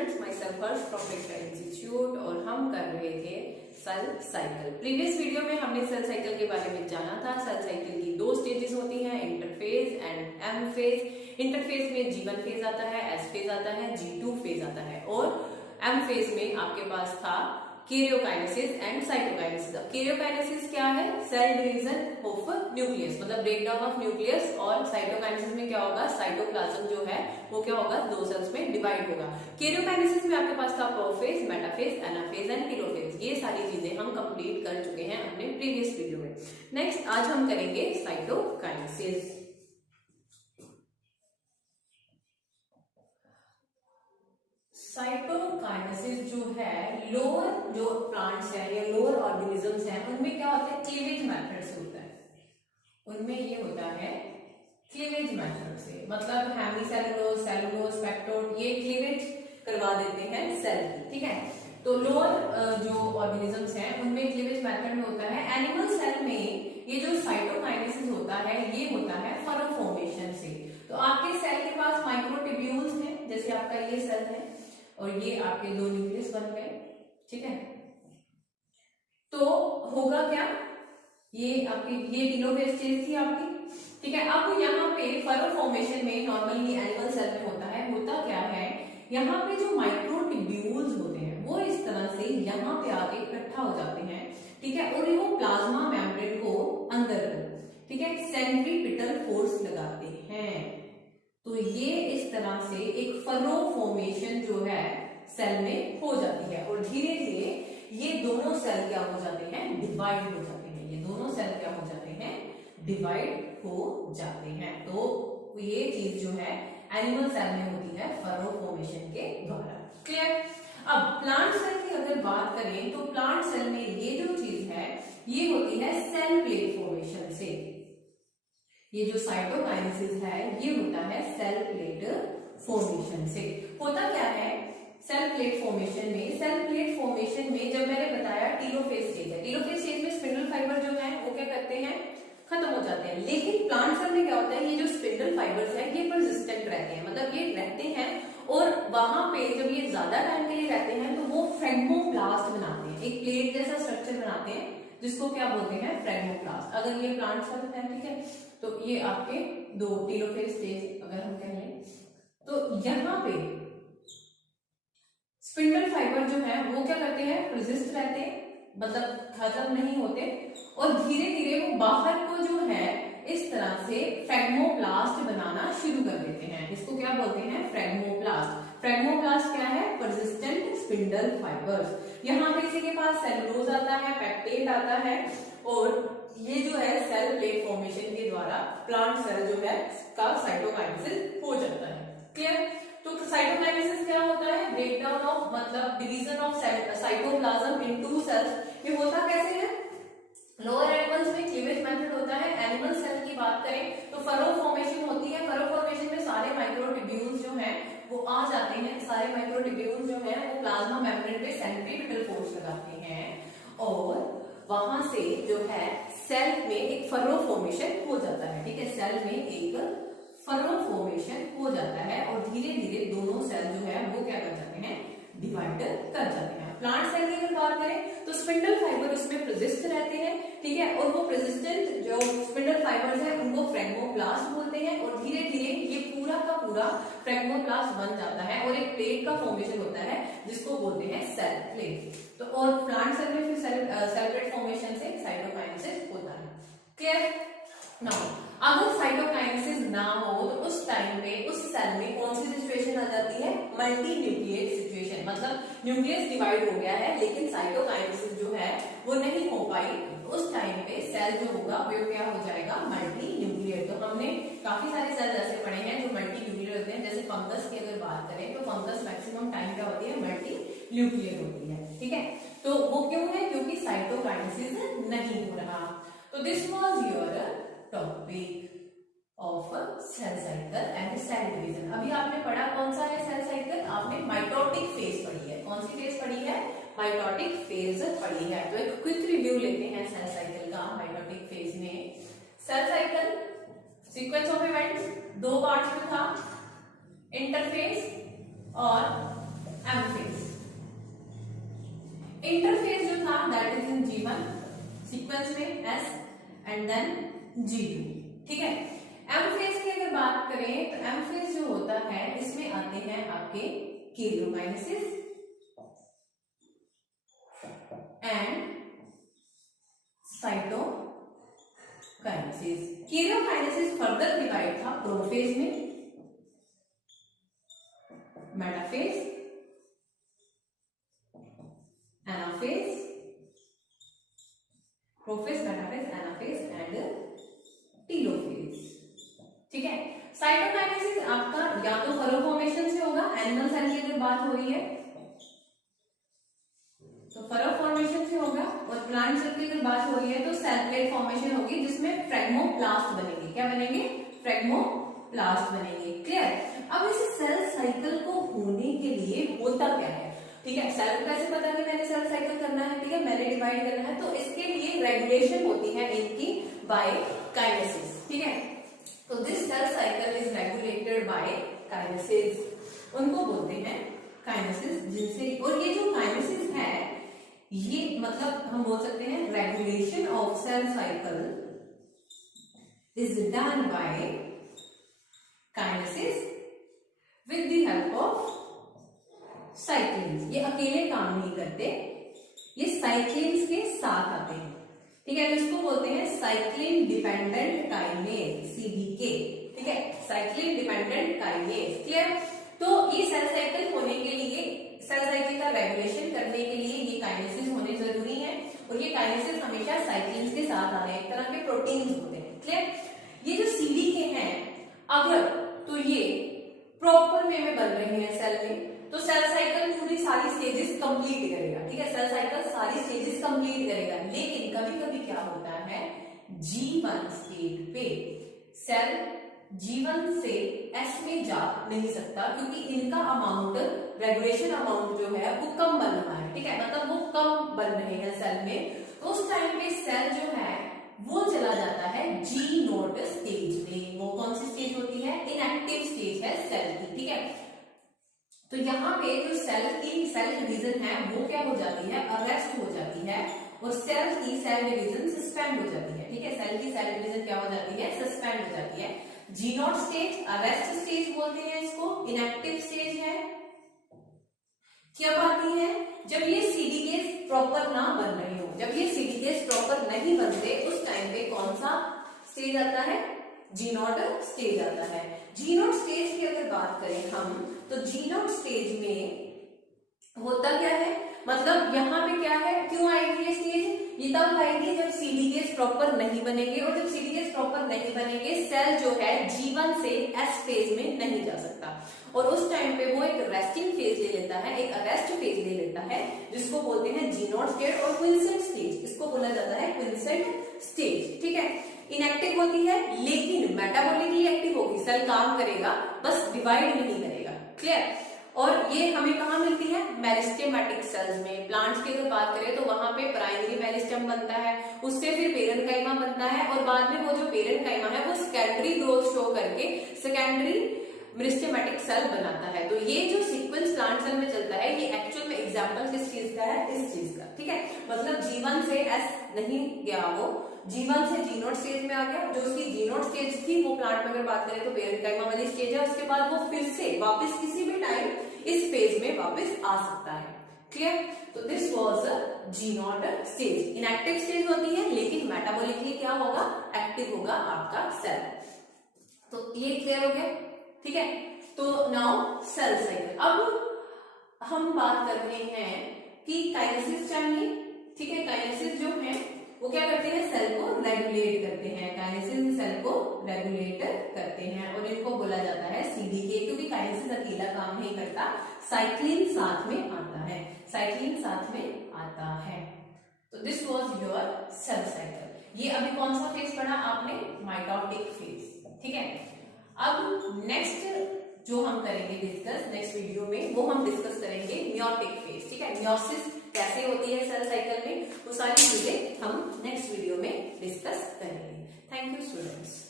Students, my self Harsh from vector institute और हम कर रहे थे सेल साइकिल। प्रीवियस वीडियो में हमने सेल साइकिल के बारे में जाना था। सेल साइकिल की दो स्टेजेस होती हैं, interphase and M phase. Interphase में G1 फेज आता है, S फेज आता है, G2 फेज आता है और एम फेज में आपके पास था कैरियोकाइनेसिस एंड साइटोकाइनेसिस। अब कैरियोकाइनेसिस क्या है? सेल डिवीजन ऑफ न्यूक्लियस, मतलब ब्रेकडाउन ऑफ न्यूक्लियस। और साइटोकाइनेसिस में क्या होगा? साइटोप्लाज्म जो है वो क्या होगा? दो सेल्स में डिवाइड होगा। कैरियोकाइनेसिस में आपके पास था prophase, metaphase, anaphase and telophase. ये सारी चीजें हम कंप्लीट कर चुके हैं अपने प्रीवियस वीडियो में। नेक्स्ट आज हम करेंगे साइटोकाइनेसिस। साइटोकाइनेसिस जो है, लोअर जो प्लांट्स हैं या लोअर ऑर्गेनिजम्स हैं उनमें क्या होता है? क्लीवेज मेथड से होता है। उनमें ये होता है क्लीवेज मेथड से, मतलब हेमीसेलुलोज, सेलुलोज, पेप्टोड, ये क्लीवेज करवा देते हैं सेल की। ठीक है, तो लोअर जो ऑर्गेनिजम्स हैं उनमें क्लीवेज मेथड में होता है। एनिमल सेल में ये जो साइटोकाइनेसिस होता है ये होता है फरो फॉर्मेशन से। तो आपके सेल के पास माइक्रोट्यूब्यूल्स हैं, जैसे आपका ये सेल है और ये आपके दो न्यूक्लियस बन गए। ठीक है, तो होगा क्या? ये आपकी ये टेलोफेज स्टेज थी आपकी। ठीक है, अब यहाँ पे फरो फॉर्मेशन में नॉर्मली एनिमल सेल में होता है, होता क्या है? यहाँ पे जो माइक्रोट्यूब्यूल्स होते हैं वो इस तरह से यहाँ पे आके इकट्ठा हो जाते हैं। ठीक है, और वो प्लाज्मा मेम्ब्रेन को अंदर को, ठीक है, सेंट्रीपिटल फोर्स लगाते हैं। तो ये इस तरह से एक फरो फॉर्मेशन जो है सेल में हो जाती है और धीरे धीरे ये दोनों सेल क्या हो जाते हैं? डिवाइड हो जाते हैं। ये दोनों सेल क्या हो जाते हैं? डिवाइड हो जाते हैं। तो ये चीज जो है एनिमल सेल में होती है फरो फॉर्मेशन के द्वारा। क्लियर? अब प्लांट सेल की अगर बात करें तो प्लांट सेल में ये जो चीज है ये होती है सेल प्लेट फॉर्मेशन से। ये जो साइटोकाइनेसिस है ये होता है सेल प्लेट फॉर्मेशन से। होता क्या है सेल प्लेट फॉर्मेशन में? सेल प्लेट फॉर्मेशन में जब मैंने बताया टेलोफेज स्टेज है, टेलोफेज स्टेज में स्पिंडल फाइबर जो है वो क्या करते हैं? खत्म हो जाते हैं। लेकिन प्लांट सेल में क्या होता है? ये जो स्पिंडल फाइबर्स है ये परसिस्टेंट रहते हैं, मतलब ये रहते हैं और वहां पे जब ये ज्यादा टाइम के लिए रहते हैं तो वो फ्रेगमोप्लास्ट बनाते हैं, एक प्लेट जैसा स्ट्रक्चर बनाते हैं जिसको क्या बोलते हैं? फ्रेगमोप्लास्ट। अगर ये प्लांट सेल है, ठीक है, तो ये आपके दो टेलोफेज स्टेज अगर हम कह लें तो यहाँ पे स्पिंडल फाइबर जो है वो क्या करते हैं? परसिस्ट रहते हैं, मतलब खत्म नहीं होते और धीरे धीरे वो बाहर को जो है इस तरह से फ्रेगमोप्लास्ट बनाना शुरू कर देते हैं। इसको क्या बोलते हैं? फ्रेगमोप्लास्ट। फ्रेगमोप्लास्ट क्या है? Persistent spindle fibres. यहाँ पे इसी के पास सेलुलोज आता है, पेप्टेट आता है और ये जो है सेल प्लेट फॉर्मेशन के द्वारा प्लांट सेल जो है का साइटोकाइनेसिस हो जाता है। क्लियर? तो साइटोकाइनेसिस क्या होता है? ब्रेकडाउन ऑफ, मतलब division of cytoplasm into cells. ये होता कैसे है? लोअर एनिमल्स में क्लीवेज मेथड होता है। एनिमल सेल की बात करें तो फरो फॉर्मेशन होती है। फरो फॉर्मेशन में सारे माइक्रोट्यूब्यूल्स जो हैं वो आ जाते हैं। सारे माइक्रोट्यूब्यूल्स जो हैं वो प्लाज्मा मेम्ब्रेन पे सेंट्रीपिटल फोर्स लगाते हैं और वहां से जो है सेल में एक फरो फॉर्मेशन हो जाता है। ठीक है, सेल में एक फरो फॉर्मेशन हो जाता है और धीरे धीरे दोनों सेल जो है वो क्या कर जाते हैं? डिवाइड कर जाते हैं। प्लांट सेल की अगर बात करें तो स्पिंडल फाइबर उसमें प्रेसिस्ट रहते हैं। ठीक है, और वो प्रेसिस्टेंट जो स्पिंडल फाइबर्स हैं उनको फ्रेगमोप्लास्ट बोलते हैं और धीरे धीरे ये पूरा का पूरा फ्रेगमोप्लास्ट बन जाता है और एक प्लेट का फॉर्मेशन होता है जिसको बोलते हैं सेल प्लेट। तो और प्लांट सेल में फिर सेल प्लेट फॉर्मेशन से साइटोकाइनेसिस होता है। क्लियर? नाउ अगर साइटोकाइनेसिस ना हो तो उस टाइम पे उस सेल में कौन सी सिचुएशन आ जाती है? मल्टी न्यूक्लिएट सिचुएशन, मतलब न्यूक्लियस डिवाइड हो गया है लेकिन साइटोकाइनेसिस जो है वो नहीं हो पाई। उस टाइम पे सेल जो होगा वो क्या हो जाएगा? Multi nucleate. तो हमने काफी सारे सेल ऐसे पढ़े हैं जो मल्टी न्यूक्लिएट होते हैं। जैसे फंगस की अगर बात करें तो फंगस मैक्सिमम टाइम क्या होती है? मल्टी न्यूक्लिएट होती है। ठीक है, तो वो क्यों है? क्योंकि साइटोकाइनेसिस नहीं हो रहा। तो this was your topic of cell cycle and cell division. अभी आपने पढ़ा कौन सा है सेल साइकिल? आपने माइटोटिक फेज पढ़ी है। कौन सी फेज पढ़ी है? माइटोटिक फेज पढ़ी है। तो एक क्विक रिव्यू लेते हैं सेल साइकिल का। माइटोटिक फेज में cell cycle sequence of events दो पार्ट्स में था, इंटरफेज और एम फेज। इंटरफेज जो था that is in G1 sequence में S एंड देन G2, ठीक है। एम फेज की अगर बात करें तो एम फेज जो होता है इसमें आते हैं आपके केरियोकाइनेसिस एंड साइटोकाइनेसिस। केरियोकाइनेसिस फर्दर डिवाइड था प्रोफेज में, metaphase, anaphase, prophase, metaphase, anaphase and telophase, ठीक है। साइटोकाइनेसिस आपका या तो फरो फॉर्मेशन से होगा, एनिमल सेल की अगर बात हो रही है तो फरो फॉर्मेशन से होगा, और प्लांट सेल की अगर बात हो रही है तो सेल प्लेट फॉर्मेशन होगी जिसमें फ्रेगमोप्लास्ट बनेंगे। क्या बनेंगे? फ्रेगमोप्लास्ट बनेंगे। क्लियर? अब इस सेल साइकिल को होने के लिए होता क्या है, ठीक है। सेल को कैसे पता कि मैंने सेल साइकिल करना है, ठीक है, मैंने डिवाइड करना है, तो इसके लिए रेगुलेशन होती है इनकी बाय काइनेसिस, ठीक है। तो this cell cycle is regulated by kinases, उनको बोलते हैं काइनेसिस, जिनसे, और ये जो काइनेसिस है ये मतलब हम बोल सकते हैं regulation of cell cycle is done by kinases with the help of cyclins. ये अकेले काम नहीं करते, ये साइक्लिन्स के साथ आते हैं, ठीक है। तो इसको बोलते हैं साइक्लिन डिपेंडेंट काइनेज, सीडीके, ठीक है, साइक्लिन डिपेंडेंट काइनेज। क्लियर? तो ये सेल साइकिल होने के लिए, सेल साइकिल का रेगुलेशन करने के लिए ये काइनेसिस होने जरूरी है, और ये काइनेसिस हमेशा साइक्लिन्स के साथ आ रहे हैं, एक तरह के प्रोटीन्स होते हैं। क्लियर? ये जो सीडीके हैं अगर तो ये प्रॉपर वे में बन रहे हैं सेल में, तो सेल साइकिल पूरी सारी स्टेजेस कंप्लीट करेगा, ठीक है, सेल साइकिल सारी स्टेजेस कंप्लीट करेगा। लेकिन कभी कभी क्या होता है, G1 स्टेज पे सेल G1 से S में जा नहीं सकता, क्योंकि इनका अमाउंट, रेगुलेशन अमाउंट जो है वो कम बन रहा है, ठीक है, मतलब वो कम बन रहे हैं सेल में। तो उस टाइम पे सेल जो है वो चला जाता है G0 स्टेज में। वो कौन सी स्टेज होती है? इनएक्टिव स्टेज है सेल की, ठीक है। तो यहाँ पे जो सेल की सेल डिवीजन है वो क्या हो जाती है? अरेस्ट हो जाती है, और सेल की सेल डिवीजन सस्पेंड हो जाती है, ठीक है, सेल की सेल डिवीजन क्या हो जाती है? सस्पेंड हो जाती है। G0 स्टेज अरेस्ट स्टेज बोलते हैं इसको, इनएक्टिव स्टेज है। कब आती है? जब ये सीडीकेस प्रॉपर ना बन रहे हो, जब ये सीडीकेस प्रॉपर नहीं बनते उस टाइम पे कौन सा स्टेज आता है? G0 स्टेज आता है। G0 स्टेज की अगर बात करें हम, तो G0 स्टेज में होता क्या है, मतलब यहाँ पे क्या है, क्यों आएगी ये स्टेज? ये तब आएगी जब सीडीकेस प्रॉपर नहीं बनेंगे, और जब सीडीकेस प्रॉपर नहीं बनेंगे सेल जो है G1 से S फेज में नहीं जा सकता, और उस टाइम पे वो एक रेस्टिंग फेज ले लेता है, एक अरेस्ट फेज ले लेता है, जिसको बोलते हैं G0 स्टेज और क्विंसेंट स्टेज, इसको बोला जाता है क्विंसेंट स्टेज, ठीक है। इनएक्टिव होती है लेकिन मेटाबॉलिकली एक्टिव होगी, सेल काम करेगा, बस डिवाइड नहीं करेगा। क्लियर? और ये हमें कहाँ मिलती है? मेरिस्टेमेटिक सेल्स में। प्लांट्स की अगर बात करें तो वहां पे प्राइमरी मेरिस्टेम बनता है, उससे फिर पेरेन्काइमा बनता है, और बाद में वो जो पेरेन्काइमा है वो सेकेंडरी ग्रोथ शो करके सेकेंडरी मेरिस्टेमेटिक सेल बनाता है। तो ये जो सीक्वेंस प्लांट सेल में चलता है ये एक्चुअल में एग्जांपल किस चीज का है? इस चीज का, ठीक है। मतलब G1 से S नहीं गया, वो G1 से G0 स्टेज में आ गया। जो उसकी G0 स्टेज थी वो प्लांट में अगर बात करें तो पेरेन्काइमा वाली स्टेज है, उसके बाद वो फिर से वापस किसी भी टाइम इस फेज में वापस आ सकता है। क्लियर? तो this was G0 stage. Inactive stage होती है लेकिन मेटाबॉलिकली क्या होगा? एक्टिव होगा आपका सेल। तो ये क्लियर हो गया, ठीक है। तो नाउ सेल साइकिल। अब हम बात कर रहे हैं कि काइनेसिस चाहिए, ठीक है। काइनेसिस जो है वो क्या करते हैं? सेल को रेगुलेट करते हैं। काइनेसिस सेल को रेगुलेट करते हैं, और इनको बोला जाता है सीडीके, क्योंकि काइनेसिस अकेला काम नहीं करता, साइक्लिन साथ में आता है, साइक्लिन साथ में आता है। तो this was your cell cycle. ये अभी कौन सा फेज पढ़ा आपने? माइटोटिक फेज, ठीक है। अब नेक्स्ट जो हम करेंगे डिस्कस नेक्स्ट वीडियो में, वो हम डिस्कस करेंगे मियोटिक फेज, ठीक है। मियोसिस कैसे होती है सेल साइकिल में, वो सारी चीजें हम नेक्स्ट वीडियो में डिस्कस करेंगे। Thank you students.